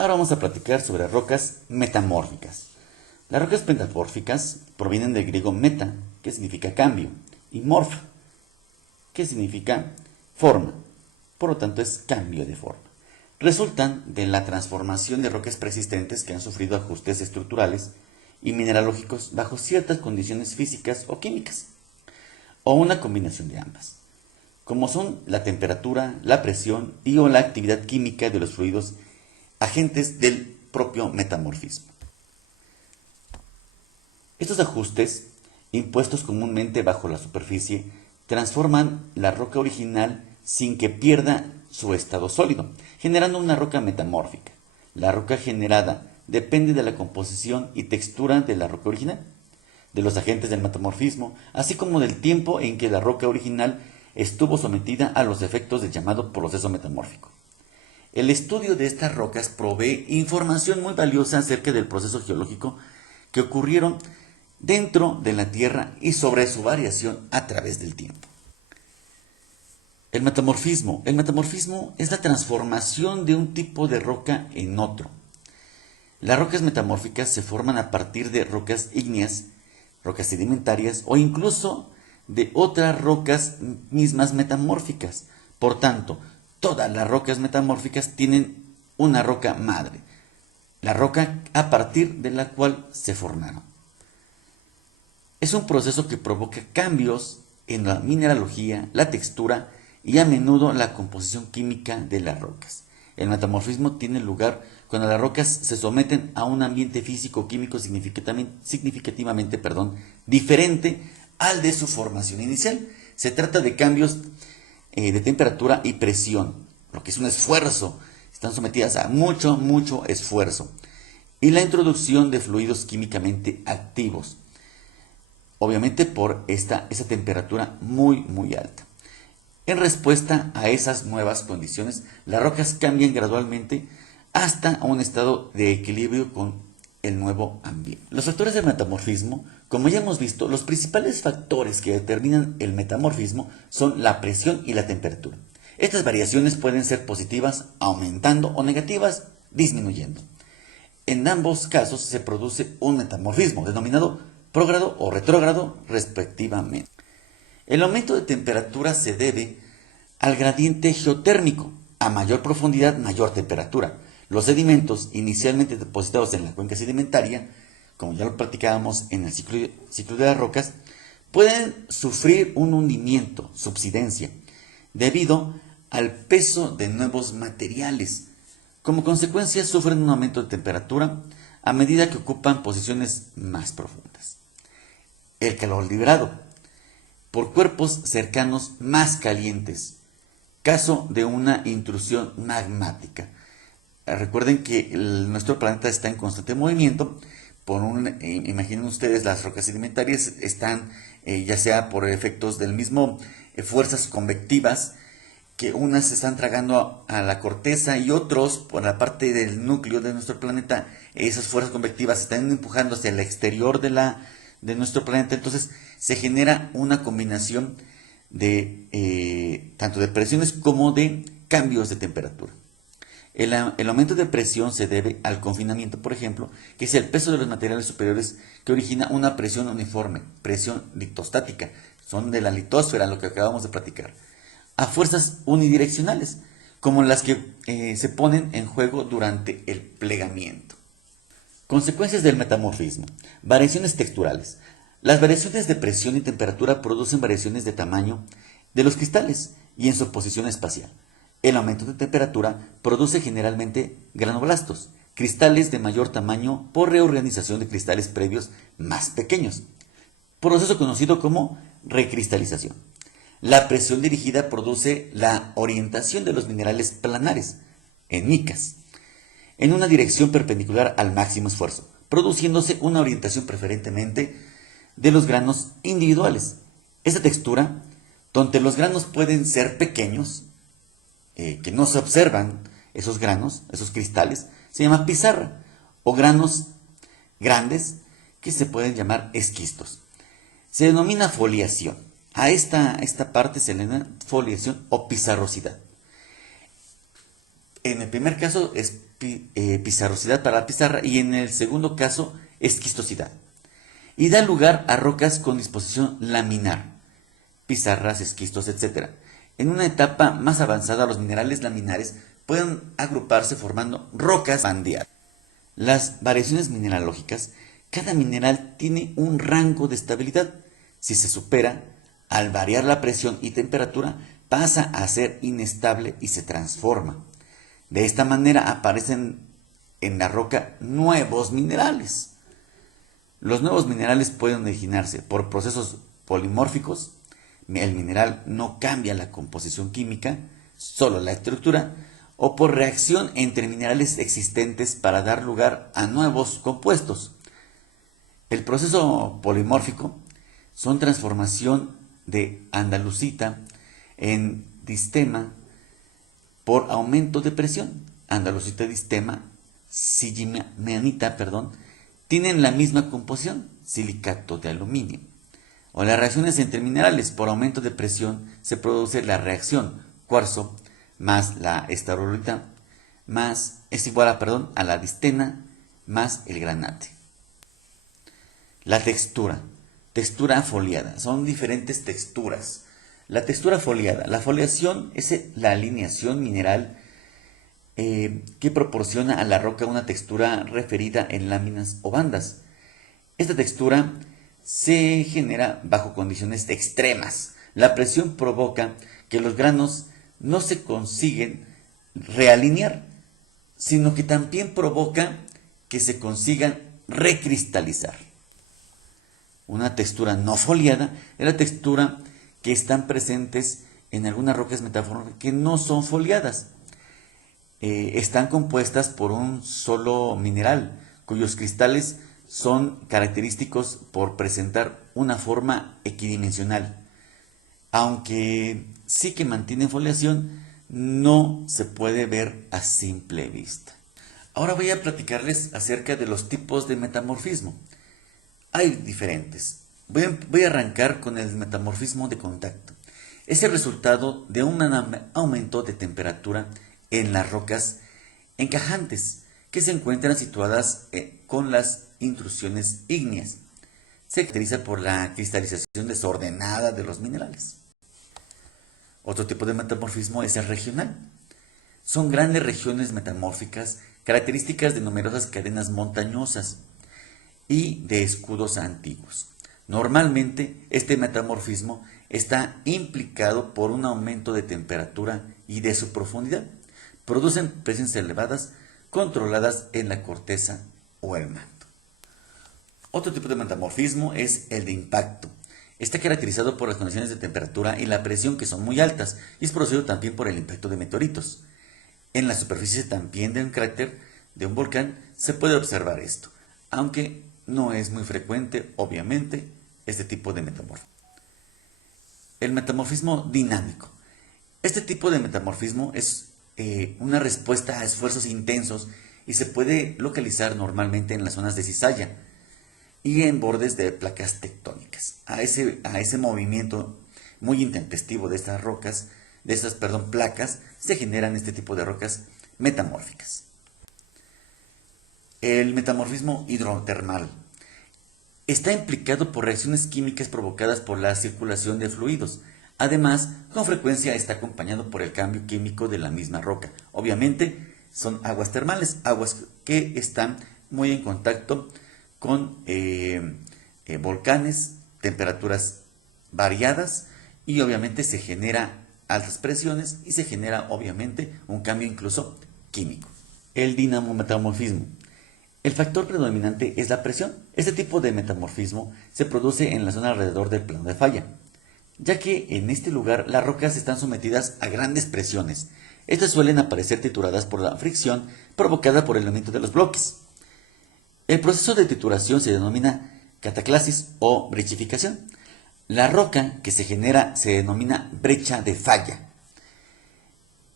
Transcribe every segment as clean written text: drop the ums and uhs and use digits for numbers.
Ahora vamos a platicar sobre rocas metamórficas. Las rocas metamórficas provienen del griego meta, que significa cambio, y morf, que significa forma. Por lo tanto, es cambio de forma. Resultan de la transformación de rocas persistentes que han sufrido ajustes estructurales y mineralógicos bajo ciertas condiciones físicas o químicas, o una combinación de ambas, como son la temperatura, la presión y o la actividad química de los fluidos, agentes del propio metamorfismo. Estos ajustes, impuestos comúnmente bajo la superficie, transforman la roca original sin que pierda su estado sólido, generando una roca metamórfica. La roca generada depende de la composición y textura de la roca original, de los agentes del metamorfismo, así como del tiempo en que la roca original estuvo sometida a los efectos del llamado proceso metamórfico. El estudio de estas rocas provee información muy valiosa acerca del proceso geológico que ocurrieron dentro de la Tierra y sobre su variación a través del tiempo. El metamorfismo. El metamorfismo es la transformación de un tipo de roca en otro. Las rocas metamórficas se forman a partir de rocas ígneas, rocas sedimentarias o incluso de otras rocas mismas metamórficas. Por tanto, todas las rocas metamórficas tienen una roca madre, la roca a partir de la cual se formaron. Es un proceso que provoca cambios en la mineralogía, la textura y a menudo la composición química de las rocas. El metamorfismo tiene lugar cuando las rocas se someten a un ambiente físico-químico significativamente diferente al de su formación inicial. Se trata de cambios de temperatura y presión, lo que es un esfuerzo. Están sometidas a mucho esfuerzo. Y la introducción de fluidos químicamente activos, obviamente por esa temperatura muy alta. En respuesta a esas nuevas condiciones, las rocas cambian gradualmente hasta un estado de equilibrio con el nuevo ambiente. Los factores del metamorfismo, como ya hemos visto, los principales factores que determinan el metamorfismo son la presión y la temperatura. Estas variaciones pueden ser positivas, aumentando, o negativas, disminuyendo. En ambos casos se produce un metamorfismo, denominado prógrado o retrógrado, respectivamente. El aumento de temperatura se debe al gradiente geotérmico. A mayor profundidad, mayor temperatura. Los sedimentos inicialmente depositados en la cuenca sedimentaria, como ya lo platicábamos en el ciclo de las rocas, pueden sufrir un hundimiento, subsidencia, debido al peso de nuevos materiales. Como consecuencia, sufren un aumento de temperatura a medida que ocupan posiciones más profundas. El calor liberado por cuerpos cercanos más calientes, caso de una intrusión magmática. Recuerden que nuestro planeta está en constante movimiento. Imaginen ustedes, las rocas sedimentarias están, ya sea por efectos del mismo, fuerzas convectivas, que unas se están tragando a la corteza y otros, por la parte del núcleo de nuestro planeta, esas fuerzas convectivas están empujando hacia el exterior de nuestro planeta. Entonces se genera una combinación de tanto de presiones como de cambios de temperatura. El aumento de presión se debe al confinamiento, por ejemplo, que es el peso de los materiales superiores que origina una presión uniforme, presión litostática, son de la litosfera, lo que acabamos de platicar, a fuerzas unidireccionales, como las que se ponen en juego durante el plegamiento. Consecuencias del metamorfismo. Variaciones texturales. Las variaciones de presión y temperatura producen variaciones de tamaño de los cristales y en su posición espacial. El aumento de temperatura produce generalmente granoblastos, cristales de mayor tamaño por reorganización de cristales previos más pequeños, proceso conocido como recristalización. La presión dirigida produce la orientación de los minerales planares, en micas, en una dirección perpendicular al máximo esfuerzo, produciéndose una orientación preferentemente de los granos individuales. Esta textura, donde los granos pueden ser pequeños, que no se observan esos granos, esos cristales, se llama pizarra, o granos grandes que se pueden llamar esquistos. Se denomina foliación. A esta parte se le denomina foliación o pizarrosidad. En el primer caso es pizarrosidad para la pizarra y en el segundo caso esquistosidad. Y da lugar a rocas con disposición laminar, pizarras, esquistos, etc. En una etapa más avanzada, los minerales laminares pueden agruparse formando rocas bandeadas. Las variaciones mineralógicas, cada mineral tiene un rango de estabilidad. Si se supera, al variar la presión y temperatura, pasa a ser inestable y se transforma. De esta manera aparecen en la roca nuevos minerales. Los nuevos minerales pueden originarse por procesos polimórficos. El mineral no cambia la composición química, solo la estructura, o por reacción entre minerales existentes para dar lugar a nuevos compuestos. El proceso polimórfico son transformación de andalusita en distema por aumento de presión. Andalusita y distema, sillimanita, tienen la misma composición, silicato de aluminio. O las reacciones entre minerales por aumento de presión se produce la reacción cuarzo más la estarolita más es igual a la distena más el granate. La textura foliada, son diferentes texturas. La textura foliada, la foliación es la alineación mineral que proporciona a la roca una textura referida en láminas o bandas. Esta textura se genera bajo condiciones extremas. La presión provoca que los granos no se consiguen realinear, sino que también provoca que se consigan recristalizar. Una textura no foliada es la textura que están presentes en algunas rocas metamórficas que no son foliadas. Están compuestas por un solo mineral, cuyos cristales son característicos por presentar una forma equidimensional. Aunque sí que mantienen foliación, no se puede ver a simple vista. Ahora voy a platicarles acerca de los tipos de metamorfismo. Hay diferentes. Voy a arrancar con el metamorfismo de contacto. Es el resultado de un aumento de temperatura en las rocas encajantes que se encuentran situadas con las intrusiones ígneas. Se caracteriza por la cristalización desordenada de los minerales. Otro tipo de metamorfismo es el regional. Son grandes regiones metamórficas características de numerosas cadenas montañosas y de escudos antiguos. Normalmente este metamorfismo está implicado por un aumento de temperatura y de su profundidad. Producen presiones elevadas controladas en la corteza o el manto. Otro tipo de metamorfismo es el de impacto. Está caracterizado por las condiciones de temperatura y la presión que son muy altas y es producido también por el impacto de meteoritos. En la superficie también de un cráter de un volcán se puede observar esto, aunque no es muy frecuente, obviamente, este tipo de metamorfismo. El metamorfismo dinámico. Este tipo de metamorfismo es una respuesta a esfuerzos intensos y se puede localizar normalmente en las zonas de cizalla y en bordes de placas tectónicas. A ese movimiento muy intempestivo de estas rocas, placas, se generan este tipo de rocas metamórficas. El metamorfismo hidrotermal está implicado por reacciones químicas provocadas por la circulación de fluidos. Además, con frecuencia está acompañado por el cambio químico de la misma roca. Obviamente, son aguas termales, aguas que están muy en contacto con volcanes, temperaturas variadas y obviamente se genera altas presiones y se genera obviamente un cambio incluso químico. El dinamometamorfismo. El factor predominante es la presión. Este tipo de metamorfismo se produce en la zona alrededor del plano de falla, ya que en este lugar las rocas están sometidas a grandes presiones. Estas suelen aparecer trituradas por la fricción provocada por el aumento de los bloques. El proceso de trituración se denomina cataclasis o brechificación. La roca que se genera se denomina brecha de falla.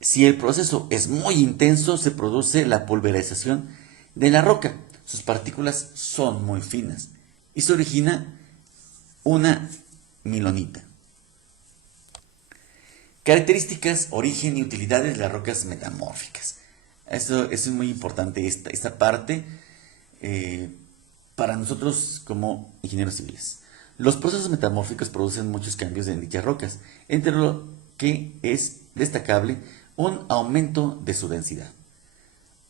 Si el proceso es muy intenso, se produce la pulverización de la roca. Sus partículas son muy finas y se origina una milonita. Características, origen y utilidades de las rocas metamórficas. Eso es muy importante, esta parte eh, para nosotros como ingenieros civiles. Los procesos metamórficos producen muchos cambios en dichas rocas, entre lo que es destacable un aumento de su densidad,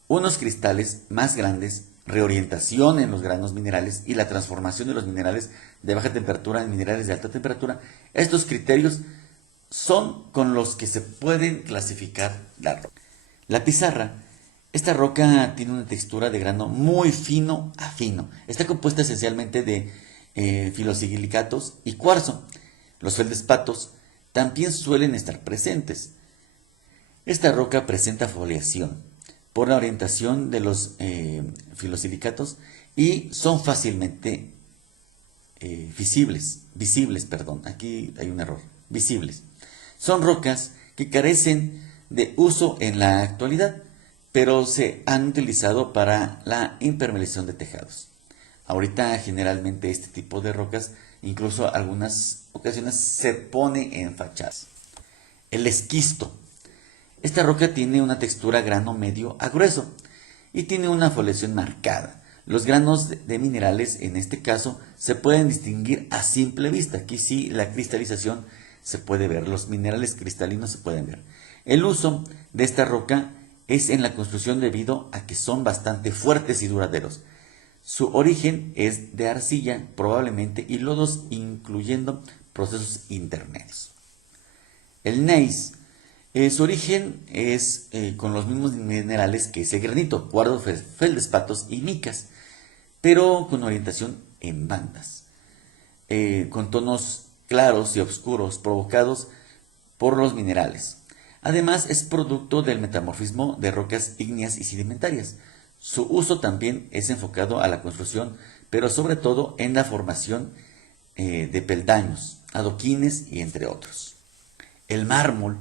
unos cristales más grandes, reorientación en los granos minerales y la transformación de los minerales de baja temperatura en minerales de alta temperatura. Estos criterios son con los que se pueden clasificar la roca. La pizarra. Esta roca tiene una textura de grano muy fino a fino. Está compuesta esencialmente de filosilicatos y cuarzo. Los feldespatos también suelen estar presentes. Esta roca presenta foliación por la orientación de los filosilicatos y son fácilmente aquí hay un error, visibles. Son rocas que carecen de uso en la actualidad, pero se han utilizado para la impermeabilización de tejados. Ahorita generalmente este tipo de rocas, incluso algunas ocasiones, se pone en fachadas. El esquisto. Esta roca tiene una textura grano medio a grueso y tiene una foliación marcada. Los granos de minerales en este caso se pueden distinguir a simple vista. Aquí sí la cristalización se puede ver, los minerales cristalinos se pueden ver. El uso de esta roca es en la construcción debido a que son bastante fuertes y duraderos. Su origen es de arcilla probablemente y lodos incluyendo procesos intermedios. El gneiss, su origen es con los mismos minerales que ese granito, cuarzo, feldespatos y micas, pero con orientación en bandas, con tonos claros y oscuros provocados por los minerales. Además, es producto del metamorfismo de rocas ígneas y sedimentarias. Su uso también es enfocado a la construcción, pero sobre todo en la formación de peldaños, adoquines y entre otros. El mármol.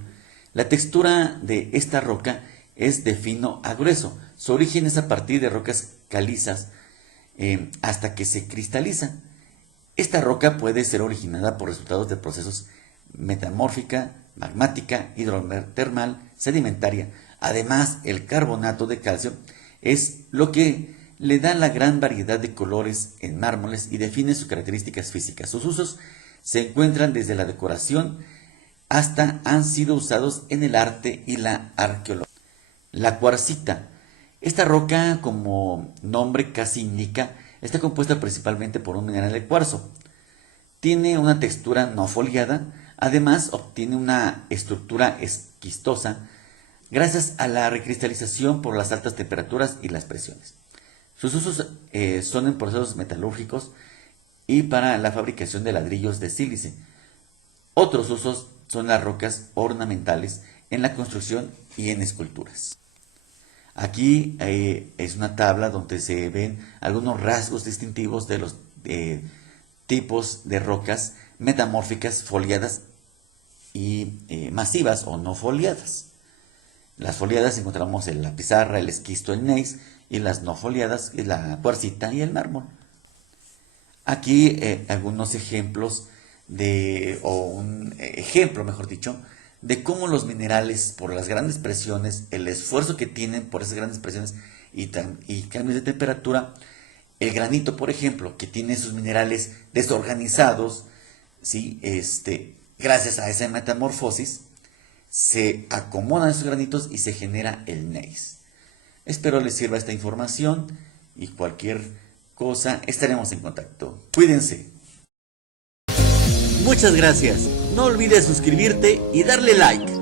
La textura de esta roca es de fino a grueso. Su origen es a partir de rocas calizas hasta que se cristaliza. Esta roca puede ser originada por resultados de procesos metamórfica, magmática, hidrotermal, sedimentaria. Además, el carbonato de calcio es lo que le da la gran variedad de colores en mármoles y define sus características físicas. Sus usos se encuentran desde la decoración hasta han sido usados en el arte y la arqueología. La cuarcita. Esta roca, como nombre casi indica, está compuesta principalmente por un mineral de cuarzo. Tiene una textura no foliada, además obtiene una estructura esquistosa gracias a la recristalización por las altas temperaturas y las presiones. Sus usos son en procesos metalúrgicos y para la fabricación de ladrillos de sílice. Otros usos son las rocas ornamentales en la construcción y en esculturas. Aquí es una tabla donde se ven algunos rasgos distintivos de los tipos de rocas metamórficas, foliadas y masivas o no foliadas. Las foliadas encontramos en la pizarra, el esquisto, el gneiss, y las no foliadas, la cuarcita y el mármol. Aquí algunos ejemplos o un ejemplo, mejor dicho, de cómo los minerales, por las grandes presiones, el esfuerzo que tienen por esas grandes presiones y cambios de temperatura, el granito, por ejemplo, que tiene sus minerales desorganizados, ¿sí? Gracias a esa metamorfosis, se acomodan esos granitos y se genera el gneiss. Espero les sirva esta información y cualquier cosa estaremos en contacto. Cuídense. Muchas gracias. No olvides suscribirte y darle like.